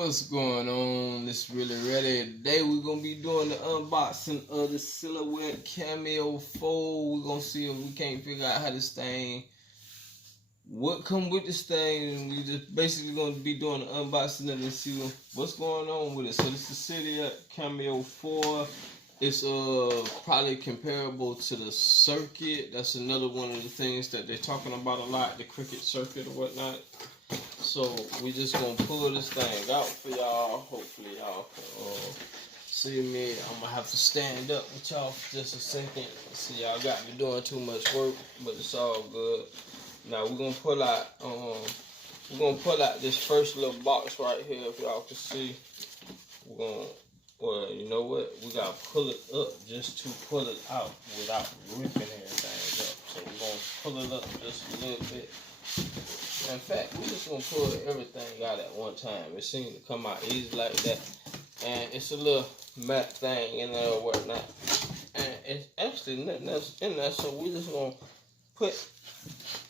What's going on? It's Really Ready. Today we're going to be doing the unboxing of the Silhouette Cameo 4. We're going to see if we can't figure out how this thing, what come with this thing. And we just basically going to be doing the unboxing of it and see what's going on with it. So this is Silhouette Cameo 4. It's probably comparable to the Circuit. That's another one of the things that they're talking about a lot, the Cricket Circuit or whatnot. So we just gonna pull this thing out for y'all. Hopefully y'all can see me. I'm gonna have to stand up with y'all for just a second. See, y'all got me doing too much work, but it's all good. Now we're gonna pull out this first little box right here. If y'all can see, we're gonna. Well, you know what? We gotta pull it up just to pull it out without ripping everything up. So we're gonna pull it up just a little bit. In fact, we're just gonna pull everything out at one time. It seems to come out easy like that. And it's a little mat thing in there or whatnot. And it's actually nothing else in there. So we're just gonna put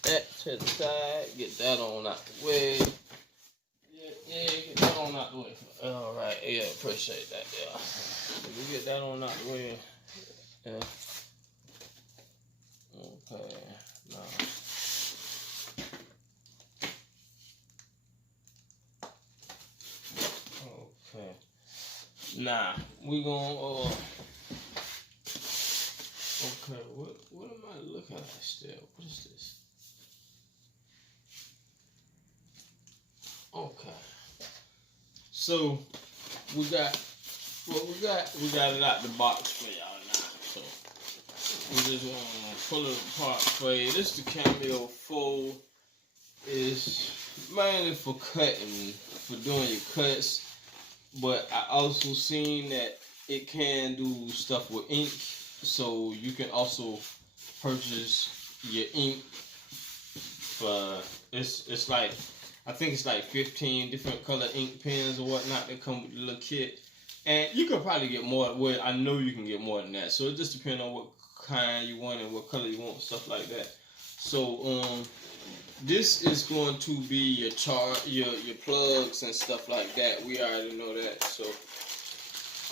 that to the side, get that on out the way. Yeah, get that on out the way. Alright, yeah, appreciate that, yeah. So we get that on out the way. Yeah. Okay, now. Okay. Nah, we gonna okay, what am I looking at still? What is this? Okay. So we got it out the box for y'all now. So we just gonna pull it apart for you. This the Cameo 4 is mainly for cutting, for doing your cuts. But I also seen that it can do stuff with ink, so you can also purchase your ink for it's like, I think it's like 15 different color ink pens or whatnot that come with the little kit, and you could probably get more. Well, I know you can get more than that. So it just depends on what kind you want and what color you want, stuff like that. So this is going to be your your plugs and stuff like that. We already know that. So,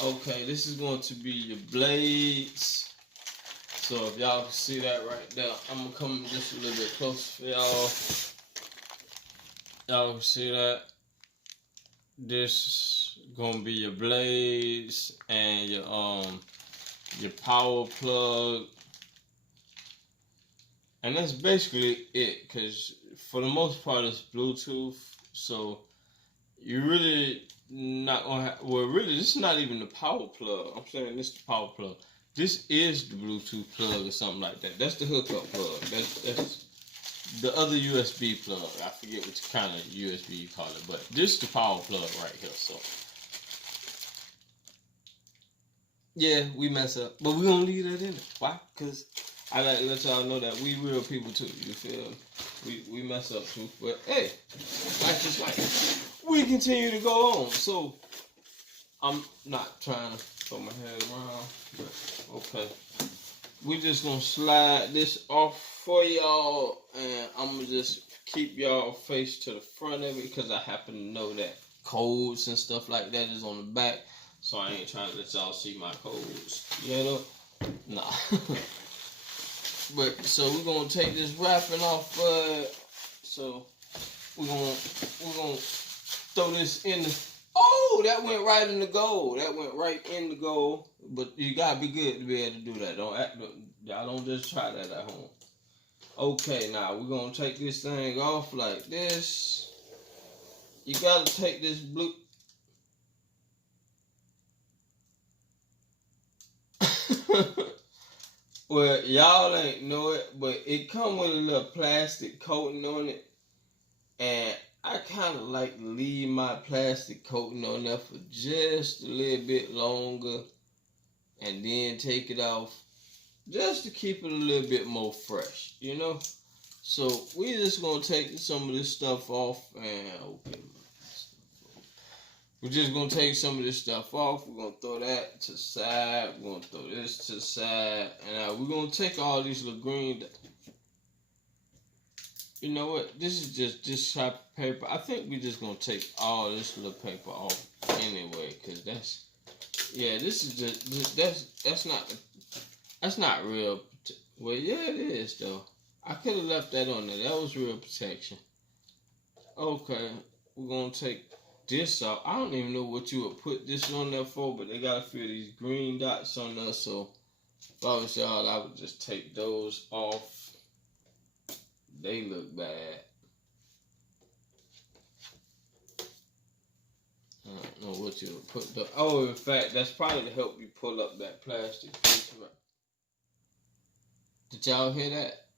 okay, this is going to be your blades. So if y'all can see that right there, I'm gonna come just a little bit closer for y'all. Y'all can see that. This is gonna be your blades and your power plug. And that's basically it, because for the most part it's Bluetooth, so you really not gonna have, well, really this is not even the power plug. I'm saying this is the power plug. This is the Bluetooth plug or something like that. That's the hookup plug. That's the other USB plug. I forget what kind of USB you call it, but this is the power plug right here. So yeah, we mess up, but we gonna leave that in it. Why? Because I like to let y'all know that we real people too. You feel? We mess up too. But hey, life is life. We continue to go on. So I'm not trying to throw my head around. But okay. We just gonna slide this off for y'all, and I'm gonna just keep y'all face to the front of it because I happen to know that codes and stuff like that is on the back. So I ain't trying to let y'all see my codes. You know? Nah. But so we're gonna take this wrapping off. So we're gonna throw this in the. Oh, that went right in the goal. That went right in the goal. But you gotta be good to be able to do that. Y'all don't just try that at home. Okay, now we're gonna take this thing off like this. You gotta take this blue. Well, y'all ain't know it, but it come with a little plastic coating on it, and I kind of like to leave my plastic coating on there for just a little bit longer, and then take it off, just to keep it a little bit more fresh, you know? So we just gonna take some of this stuff off, and okay. We're just going to take some of this stuff off. We're going to throw that to the side. We're going to throw this to the side. And we're going to take all these little green. You know what? This is just this type of paper. I think we're just gonna take all this little paper off anyway, cause this is just that's not real. Well, yeah, it is though. I could have left that on there. That was real protection. Okay, we're gonna take this off. I don't even know what you would put this on there for, but they got a few of these green dots on there. So if I was y'all, I would just take those off. They look bad. I don't know what you would put. Oh, in fact, that's probably to help you pull up that plastic piece. Did y'all hear that?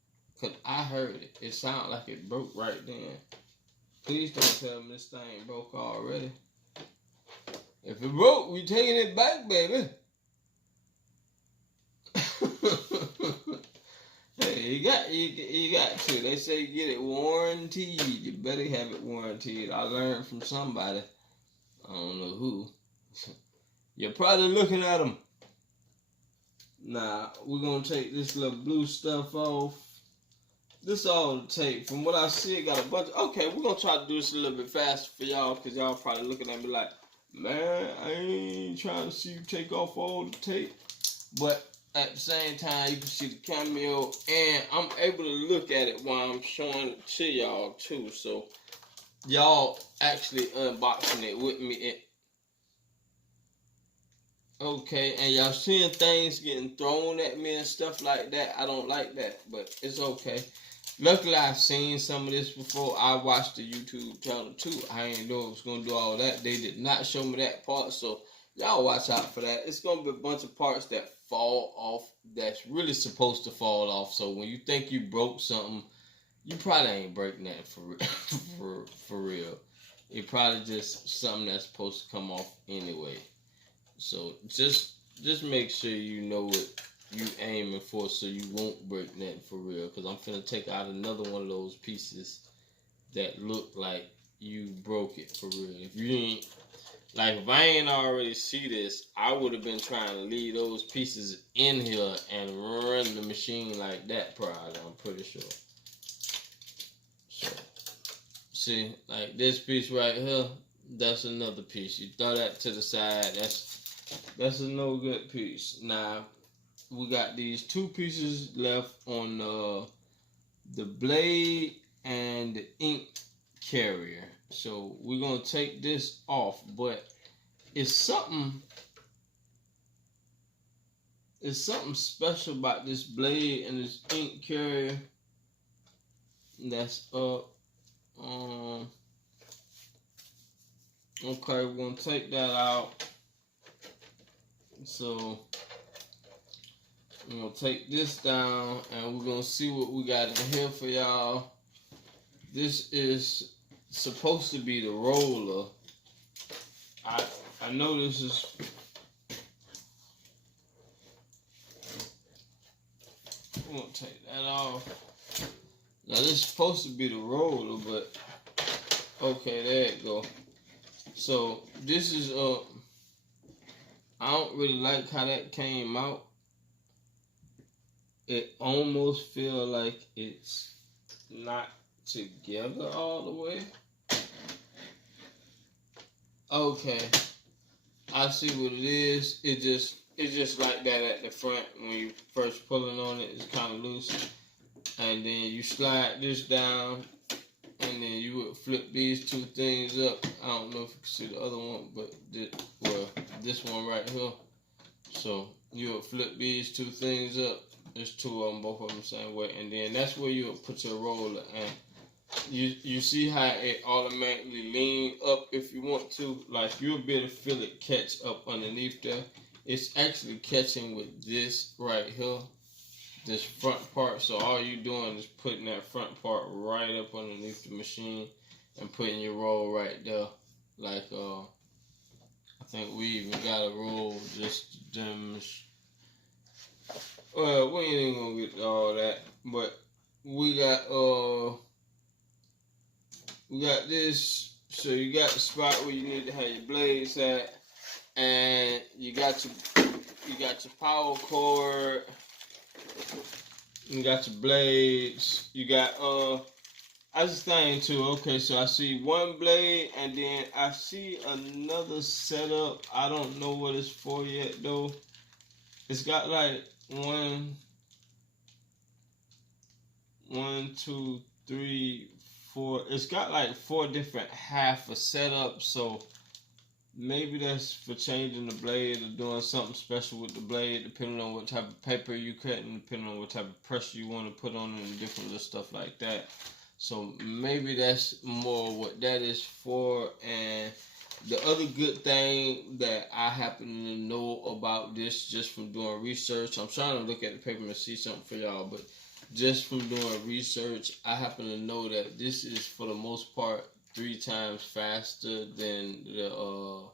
Cause I heard it. It sounded like it broke right then. Please don't tell me this thing broke already. If it broke, we taking it back, baby. Hey, you got to. They say get it warranted. You better have it warranted. I learned from somebody. I don't know who. You're probably looking at them. Nah, we're gonna take this little blue stuff off. This all the tape. From what I see, it got a bunch. Okay, we're gonna try to do this a little bit faster for y'all, cause y'all probably looking at me like, man, I ain't trying to see you take off all the tape. But at the same time, you can see the cameo, and I'm able to look at it while I'm showing it to y'all too. So y'all actually unboxing it with me. Okay, and y'all seeing things getting thrown at me and stuff like that. I don't like that, but it's okay. Luckily, I've seen some of this before. I watched the YouTube channel too. I ain't know it was going to do all that. They did not show me that part, so y'all watch out for that. It's going to be a bunch of parts that fall off that's really supposed to fall off. So when you think you broke something, you probably ain't breaking that for real. It probably just something that's supposed to come off anyway. So just make sure you know what you aiming for, so you won't break nothing for real. Cause I'm finna take out another one of those pieces that look like you broke it for real. If you ain't if I ain't already see this, I would have been trying to leave those pieces in here and run the machine like that. Probably, I'm pretty sure. So see, like this piece right here, that's another piece. You throw that to the side. That's a no good piece. Now, we got these two pieces left on the blade and the ink carrier. So we're going to take this off. But it's something special about this blade and this ink carrier that's up. Okay, we're going to take that out. So I'm gonna take this down and we're gonna see what we got in here for y'all. This is supposed to be the roller. I know this is. I'm gonna take that off. Now this is supposed to be the roller, but okay, there it go. So this is I don't really like how that came out. It almost feel like it's not together all the way. Okay, I see what it is. It's just like that at the front. When you first pulling on it, it's kind of loose, and then you slide this down, and then you would flip these two things up. I don't know if you can see the other one, but this one right here. So you would flip these two things up. There's two of them, both of them same way, and then that's where you would put your roller. And you see how it automatically lean up if you want to. Like you'll be able to feel it catch up underneath there. It's actually catching with this right here, this front part. So all you're doing is putting that front part right up underneath the machine and putting your roll right there. Like I think we even got a roll just to demonstrate. Well, we ain't gonna get to all that, but we got this. So you got the spot where you need to have your blades at, and you got your power cord. You got your blades. You got I just think too. Okay, so I see one blade, and then I see another setup. I don't know what it's for yet though. It's got like one, two, three, four. It's got like four different half a setup. So maybe that's for changing the blade or doing something special with the blade, depending on what type of paper you cutting, depending on what type of pressure you want to put on it, and different little stuff like that. So maybe that's more what that is for. And the other good thing that I happen to know about this just from doing research, I'm trying to look at the paper and see something for y'all, but just from doing research, I happen to know that this is for the most part 3 times faster than the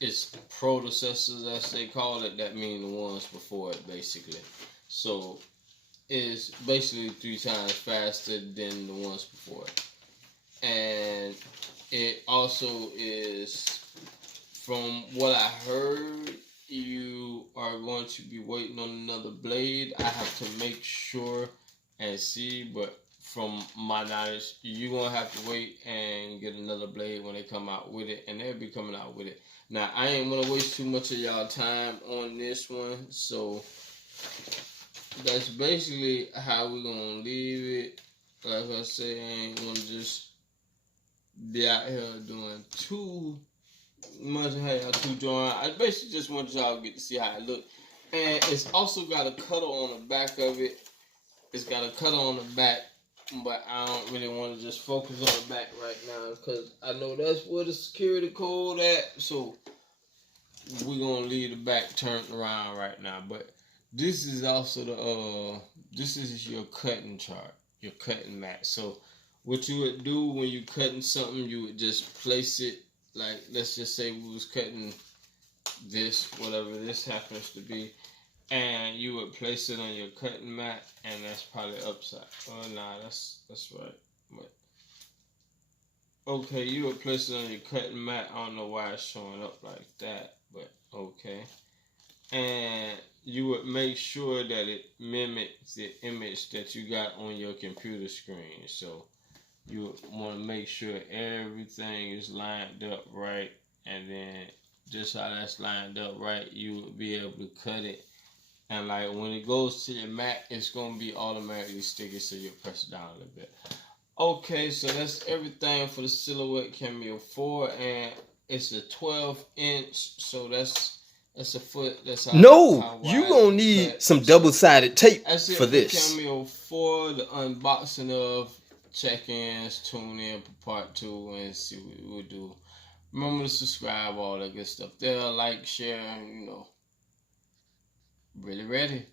its predecessors, as they call it. That mean the ones before it, basically. So it's basically 3 times faster than the ones before it, and it also is, from what I heard, you are going to be waiting on another blade. I have to make sure and see, but from my knowledge, you're going to have to wait and get another blade when they come out with it, and they'll be coming out with it. Now, I ain't going to waste too much of y'all time on this one, so that's basically how we're going to leave it. Like I say, I ain't going to just be out here doing too much of how too drawing. I basically just want y'all to get to see how it look. And it's also got a cutter on the back of it. It's got a cutter on the back, but I don't really want to just focus on the back right now because I know that's where the security code at. So we're gonna leave the back turned around right now. But this is also the this is your cutting chart, your cutting mat. So what you would do when you cutting something, you would just place it, like, let's just say we was cutting this, whatever this happens to be, and you would place it on your cutting mat, and that's probably upside. Oh, nah, that's right. But okay, you would place it on your cutting mat. I don't know why it's showing up like that, but okay. And you would make sure that it mimics the image that you got on your computer screen. So you want to make sure everything is lined up right, and then just how that's lined up right, you will be able to cut it. And like when it goes to your mat, it's going to be automatically sticky, so you press it down a little bit. Okay, so that's everything for the Silhouette Cameo 4, and it's a 12-inch, so that's a foot. That's how, no, you gonna need some double-sided tape for this. Cameo 4, the unboxing of. Check-ins, tune in for part 2 and see what we'll do. Remember to subscribe, all that good stuff there. Like, share, and really ready.